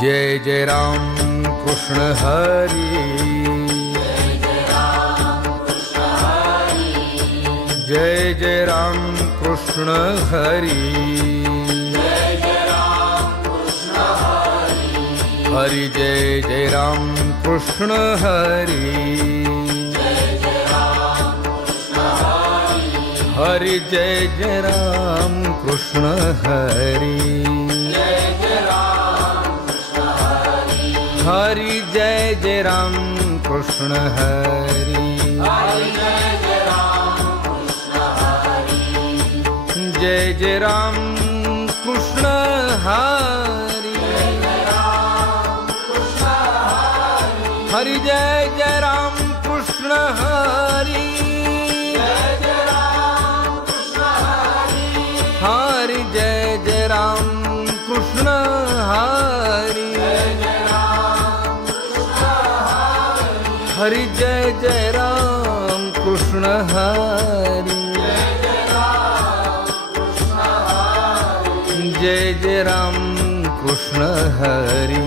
जय जय राम कृष्ण हरी, जय जय राम कृष्ण हरी, हरि जय जय राम कृष्ण हरी, हरि जय जय राम कृष्ण हरी, हरि जय जय राम कृष्ण हरी, जय जय राम कृष्ण हरी, हरि जय जय राम कृष्ण हरी, हरि जय जय राम कृष्ण हरी, हरि जय जय राम कृष्ण हरी, जय जय राम कृष्ण हरी,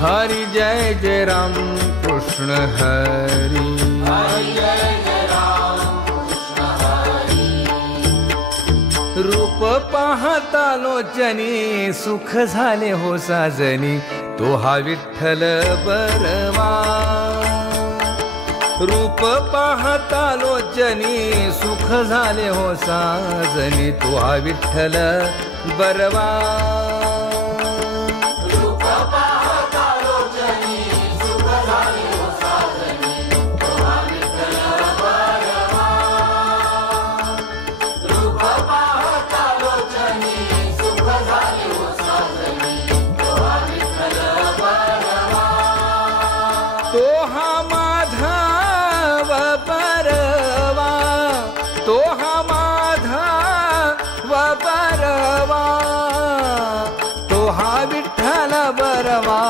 हरि जय जय राम कृष्ण हरी, रूप पाहता लोचनी सुख झाले हो साजनी, तो हा विठ्ठल बरवा, रूप पाहता लोचनी सुख झाले हो साजनी, तो हा विठ्ठल बरवा, रूप पाहता लोचनी सुख झाले हो साजनी, तो हा विठ्ठल बरवा, रूप पाहता लोचनी सुख झाले हो साजनी, तो हा विठ्ठल बरवा, तो हा माधव बरवा, तो हा माधव बरवा, तो हा विठ्ठल बरवा,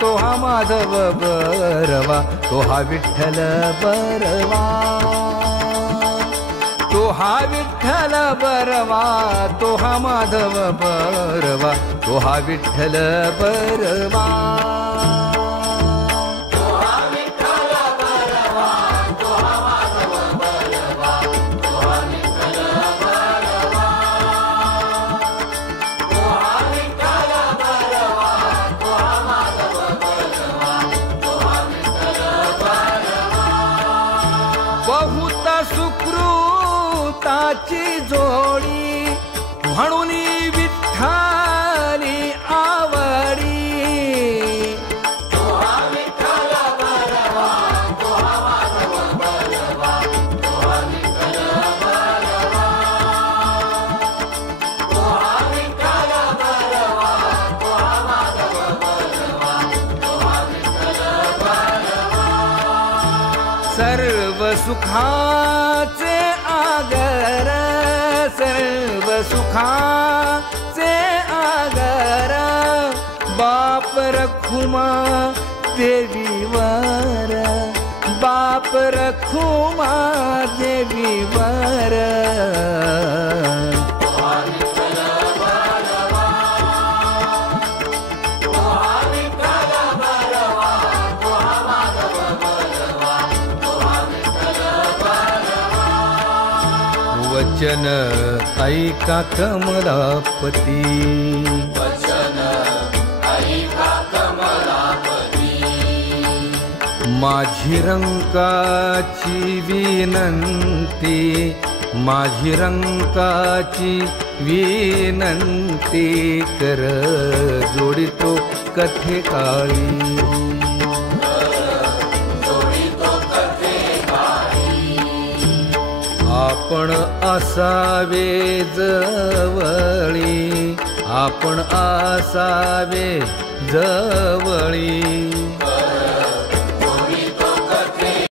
तो हा माधव बरवा, तो हा विठ्ठल बरवा, तो हा विठ्ठल बरवा, तो हा माधव बरवा, तो हा विठ्ठल बरवा, बहुत सुकृताची जोडी म्हणून विठ्ठली आवडी, तो हा विठ्ठल बरवा, तो हा माधव बरवा, तो हा विठ्ठल बरवा, तो हा विठ्ठल बरवा, तो हा माधव बरवा, तो हा विठ्ठल बरवा, सर्व सुखाचे आगर, सर्व सुखाचे आगर, बाप रखुमा देवीवर, बाप रखुमा देवीवर, तो हा विठ्ठल बरवा, तो हा विठ्ठल बरवा, तो हा माधव बरवा, तो हा विठ्ठल बरवा, वचन ऐका कमलापती, वचन ऐका कमलापती, माझी रंकाची विनंती, माझी रंकाची विनंती, कर जोडितो कथे काळी, जोडितो कथे काळी, आपण असावे जवळी, आपण असावे जवळी, कर